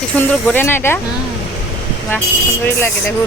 কি সুন্দর ঘোরে না এটা? বাহ সুন্দরই লাগে দেখো।